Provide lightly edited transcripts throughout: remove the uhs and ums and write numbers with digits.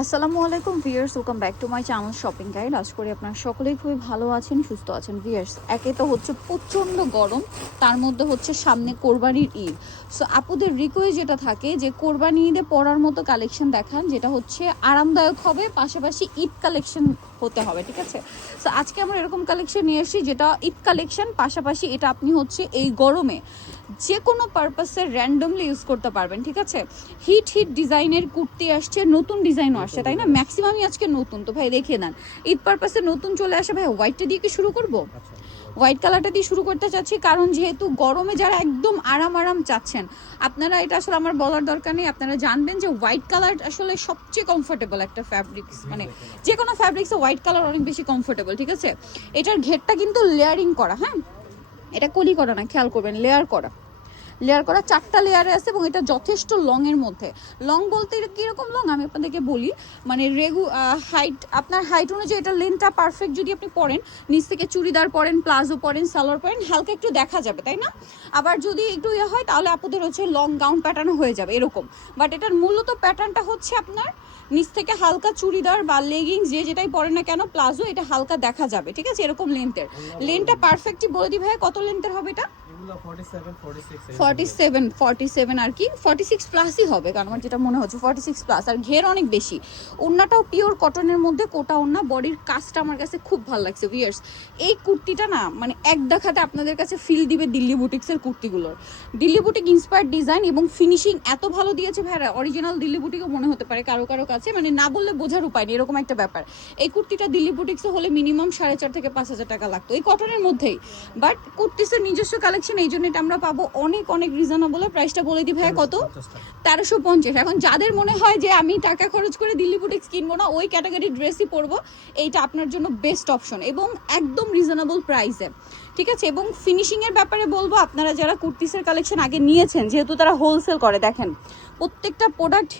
আসসালামু আলাইকুম viewers, welcome back to my channel shopping guide. আজ করে আপনারা সকলেই খুবই ভালো আছেন, সুস্থ আছেন। ভিউয়ার্স, একে তো হচ্ছে প্রচণ্ড গরম, তার মধ্যে হচ্ছে সামনে কোরবানির ঈদ। সো আপুদের রিকোয়েস্ট যেটা থাকে যে কোরবানি ঈদে পরার মতো কালেকশন দেখান, যেটা হচ্ছে আরামদায়ক হবে, পাশাপাশি ঈদ কালেকশন হতে হবে, ঠিক আছে। সো আজকে আমরা এরকম কালেকশন নিয়ে এসেছি যেটা ঈদ কালেকশন, পাশাপাশি এটা আপনি হচ্ছে এই গরমে যে কোনো পারপাসে র্যান্ডমলি ইউজ করতে পারবেন, ঠিক আছে। হিট ডিজাইনের কুর্তি আসছে, নতুন ডিজাইনও আসছে, তাই না? ম্যাক্সিমামই আজকে নতুন। তো ভাই দেখিয়ে দেন, ঈদ পারপাসে নতুন চলে আসে। ভাই হোয়াইটটা দিয়ে কি শুরু করব? হোয়াইট কালারটা দিয়ে শুরু করতে চাচ্ছি, কারণ যেহেতু গরমে যারা একদম আরাম চাচ্ছেন, আপনারা এটা আসলে আমার বলার দরকার নেই, আপনারা জানবেন যে হোয়াইট কালার আসলে সবচেয়ে কমফোর্টেবল একটা ফ্যাব্রিক্স, মানে যে কোনো ফ্যাব্রিক্সে হোয়াইট কালার অনেক বেশি কমফোর্টেবল, ঠিক আছে। এটার ঘেরটা কিন্তু লেয়ারিং করা, হ্যাঁ, এটা কলি করা না, খেয়াল করবেন, লেয়ার করা 4টা লেয়ারে আছে এবং এটা যথেষ্ট লং এর মধ্যে। লং বলতে কীরকম লং আমি আপনাদেরকে বলি, মানে হাইট, আপনার হাইট অনুযায়ী এটা লেন্থটা পারফেক্ট। যদি আপনি পরেন, নিচ থেকে চুড়িদার পরেন, প্লাজো পরেন, সালোয়ার পরেন, হালকা একটু দেখা যাবে, তাই না? আবার যদি একটু ইয়ে হয় তাহলে আপনাদের হচ্ছে লং গাউন প্যাটার্ন হয়ে যাবে এরকম। বাট এটার মূলত প্যাটার্নটা হচ্ছে আপনার নিচ থেকে হালকা চুড়িদার বা লেগিংস যে যেটাই পরেন না কেন, প্লাজো, এটা হালকা দেখা যাবে, ঠিক আছে, এরকম লেন্থটা পারফেক্টই বলে দিই। ভাই কত লেন্থের হবে এটা? 47 আর কি 46 প্লাসই হবে, কারণ আমার যেটা মনে হচ্ছে 46 প্লাস। আর ঘের অনেক বেশি। ওড়নাটাও পিওর কটনের মধ্যে, কোটা ওড়না। বডির কাজটা আমার কাছে খুব ভালো লাগছে ভিউয়ার্স। এই কুর্তিটা না মানে এক দেখাতে আপনাদের কাছে ফিল দিবে দিল্লি বুটিক্সের কুর্তিগুলোর। দিল্লি বুটিক ইন্সপায়ার্ড ডিজাইন এবং ফিনিশিং এত ভালো দিয়েছে ভাইরা, অরিজিনাল দিল্লি বুটিকও মনে হতে পারে কারো কারো কাছে, মানে না বললে বোঝার উপায় নেই, এরকম একটা ব্যাপার। এই কুর্তিটা দিল্লি বুটিক্সে হলে মিনিমাম 4.5 থেকে 5,000 টাকা লাগতো, এই কটনের মধ্যেই। বাট কুর্তিসের নিজস্ব কালেকশন, এই জন্য এটা আমরা পাবো অনেক অনেক রিজনেবল। প্রাইসটা বলে দিই ভাই, কত? 1350। এখন যাদের মনে হয় যে আমি টাকা খরচ করে দিল্লি বুটিক্স কিনবো না, ওই ক্যাটাগরি ড্রেসই পরবো, এইটা আপনার জন্য বেস্ট অপশন এবং একদম রিজনেবল প্রাইসে, ঠিক আছে। এবং ফিনিশিংয়ের ব্যাপারে বলবো, আপনারা যারা কুর্তিসের কালেকশন আগে নিয়েছেন, যেহেতু তারা হোলসেল করে, দেখেন প্রত্যেকটা প্রোডাক্ট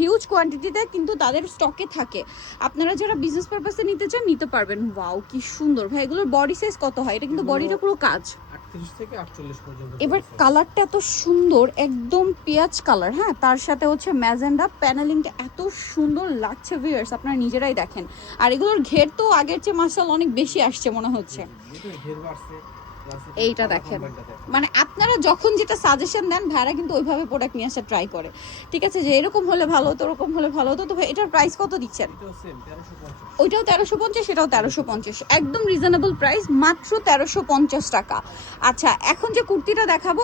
হিউজ কোয়ান্টিটিতে কিন্তু তাদের স্টকে থাকে। আপনারা যারা বিজনেস পারপাসে নিতে চান নিতে পারবেন। ওয়াও কি সুন্দর ভাই, এগুলোর বডি সাইজ কত হয়? এটা কিন্তু বডিটা পুরো কাজ, 38 থেকে 48 পর্যন্ত। এবার কালারটা এত সুন্দর, একদম পেঁয়াজ কালার, হ্যাঁ, তার সাথে হচ্ছে ম্যাজেন্ডা। প্যানেলিংটা এত সুন্দর লাগছে ভিউয়ার্স, আপনারা নিজেরাই দেখেন। আর এগুলোর ঘের তো আগের চেয়ে মাশাআল্লাহ অনেক বেশি আসছে মনে হচ্ছে। এইটা দেখেন, মানে আপনারা যখন যেটা সাজেশন দেন ভাইরা কিন্তু ওইভাবে প্রোডাক্ট নিয়ে আসা ট্রাই করে, ঠিক আছে, যে এরকম হলে ভালো হতো, ওরকম হলে ভালো হতো। তো এটার প্রাইস কত দিচ্ছেন? ওইটাও 1350, সেটাও 1350, একদম রিজনেবল প্রাইস, মাত্র 1350 টাকা। আচ্ছা, এখন যে কুর্তিটা দেখাবো,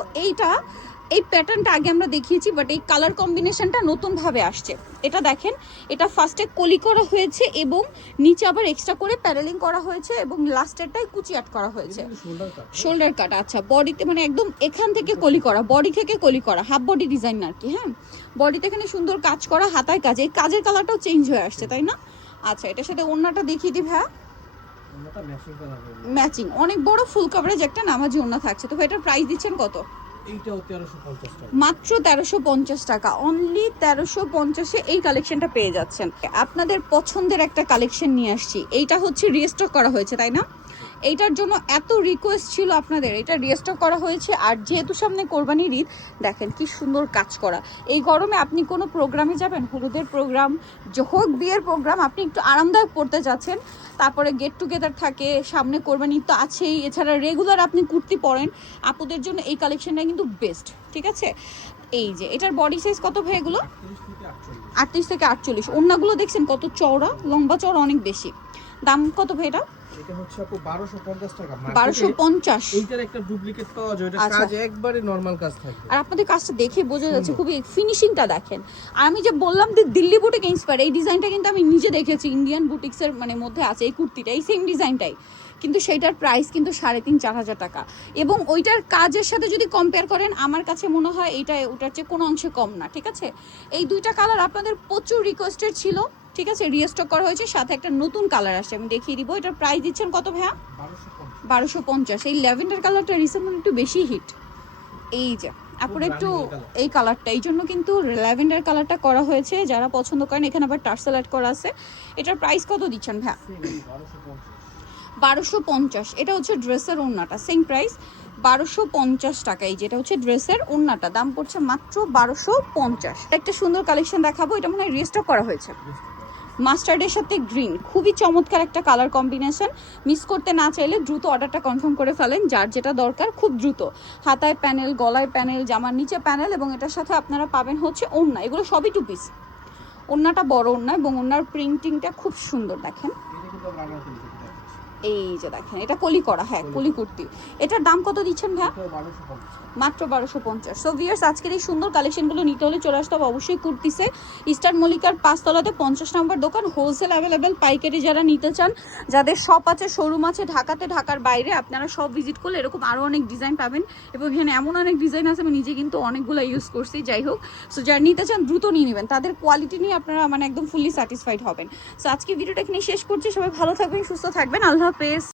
এই প্যাটার্নটা আগে আমরা দেখিয়েছি, বাট এই কালার কম্বিনেশনটা নতুনভাবে আসছে। এটা দেখেন, এটা ফার্স্টে কলি করা হয়েছে এবং নিচে আবার এক্সট্রা করে প্যানেলিং করা হয়েছে এবং লাস্টেরটাই কুচি আট করা হয়েছে, শোল্ডার কাট। আচ্ছা, বডিতে মানে একদম এখান থেকে কলি করা, বডি থেকে কলি করা, হাফ বডি ডিজাইন আর কি, হ্যাঁ। বডিতে এখানে সুন্দর কাজ করা, হাতায় কাজ, এই কাজের কালারটাও চেঞ্জ হয়ে আসছে, তাই না? আচ্ছা, এটার সাথে ওড়নাটা দেখিয়ে দিই ভাইয়া, ম্যাচিং, অনেক বড় ফুল কভারেজ একটা নামাজি ওড়না থাকছে। তো এটার প্রাইস দিচ্ছেন কত? মাত্র 1350 টাকা, অনলি 1350-এ এই কালেকশনটা পেয়ে যাচ্ছেন। আপনাদের পছন্দের একটা কালেকশন নিয়ে আসছি, এইটা হচ্ছে রিস্টক করা হয়েছে, তাই না? এইটার জন্য এত রিকোয়েস্ট ছিল আপনাদের, এটা রিস্টক করা হয়েছে। আর যেহেতু সামনে কোরবানির ঈদ, দেখেন কি সুন্দর কাজ করা। এই গরমে আপনি কোনো প্রোগ্রামে যাবেন, হলুদের প্রোগ্রাম, হোক বিয়ের প্রোগ্রাম, আপনি একটু আরামদায়ক পড়তে যাচ্ছেন, তারপরে গেট টুগেদার থাকে, সামনে কোরবানি ঈদ তো আছেই, এছাড়া রেগুলার আপনি কুর্তি পরেন, আপুদের জন্য এই কালেকশনটা কিন্তু বেস্ট, ঠিক আছে। এই যে এটার বডি সাইজ কত ভাই? এগুলো 38 থেকে 48। ওড়নাগুলো দেখছেন কত চওড়া, লম্বা চওড়া অনেক বেশি। দাম কত ভাই এটা? এটা হচ্ছে আপু 1250 টাকা। 1250। এইটার একটা ডুপ্লিকেট পাওয়া যায়, এটা কাজ একবারে নরমাল কাজ থাকে। আর আপনাদের কাজটা দেখে বোঝা যাচ্ছে, খুবই ফিনিশিংটা দেখেন। আর আমি যে বললাম যে দিল্লি বুটিক ইন্সপায়ার, এই ডিজাইনটা কিন্তু আমি নিজে দেখেছি, ইন্ডিয়ান বুটিক্সের মানে মধ্যে আছে এই কুর্তিটা, এই সেম ডিজাইনটাই, কিন্তু সেইটার প্রাইস কিন্তু 3,500-4,000 টাকা। এবং ওইটার কাজের সাথে যদি কম্পেয়ার করেন, আমার কাছে মনে হয় এইটা ওটার চেয়ে কোনো অংশে কম না, ঠিক আছে। এই দুইটা কালার আপনাদের প্রচুর রিকোয়েস্টেড ছিল, ঠিক আছে, রিস্টক করা হয়েছে, সাথে একটা নতুন কালার আসছে, আমি দেখিয়ে দিব। এটার প্রাইস দিচ্ছেন কত ভাইয়া? 1250। এই ল্যাভেন্ডার কালারটা রিসেন্টলি একটু বেশি হিট, এই যে আপুর একটু এই কালারটা, এই জন্য কিন্তু ল্যাভেন্ডার কালারটা করা হয়েছে, যারা পছন্দ করেন। এখানে আবার টার্সেল অ্যাড করা আছে। এটার প্রাইস কত দিচ্ছেন ভাইয়া? 1250। এটা হচ্ছে ড্রেসের ওড়নাটা, সেম প্রাইস 1250 টাকা। এই যেটা হচ্ছে ড্রেসের ওড়নাটা, দাম পড়ছে মাত্র 1250। একটা সুন্দর কালেকশন দেখাবো, এটা মনে হয় রিস্টক করা হয়েছে। মাস্টার্ডের সাথে গ্রিন, খুবই চমৎকার একটা কালার কম্বিনেশন। মিস করতে না চাইলে দ্রুত অর্ডারটা কনফার্ম করে ফেলেন, যার যেটা দরকার খুব দ্রুত। হাতায় প্যানেল, গলায় প্যানেল, জামার নিচে প্যানেল, এবং এটার সাথে আপনারা পাবেন হচ্ছে ওড়না। এগুলো সবই 2 পিস। ওড়নাটা বড় ওড়না এবং ওড়নার প্রিন্টিংটা খুব সুন্দর দেখেন। এটা কিন্তু আমরা আনারকলি থেকে দেখাচ্ছি। এই যে দেখেন, এটা কলি করা, হ্যাঁ কলি কুর্তি। এটার দাম কত দিচ্ছেন ভাইয়া? এটা 1250। মাত্র 1250। সো ভিউয়ার্স, আজকের এই সুন্দর কালেকশনগুলো নিতে হলে চলে আসতে হবে অবশ্যই কুর্তিসে। ইস্টার্ন মল্লিকার 5 তলাতে 50 নম্বর দোকান। হোলসেল অ্যাভেলেবেল, পাইকারি যারা নিতে চান, যাদের শপ আছে, শোরুম আছে ঢাকাতে, ঢাকার বাইরে, আপনারা সব ভিজিট করলে এরকম আরও অনেক ডিজাইন পাবেন। এবং এখানে এমন অনেক ডিজাইন আছে, আমি নিজে কিন্তু অনেকগুলো ইউজ করছি। যাই হোক, সো যারা নিতে চান দ্রুত নিয়ে নেবেন, তাদের কোয়ালিটি নিয়ে আপনারা মানে একদম ফুললি স্যাটিসফাইড হবেন। সো আজকে ভিডিওটা এখানে শেষ করছি। সবাই ভালো থাকবেন, সুস্থ থাকবেন, আল্লাহ হাফেজ।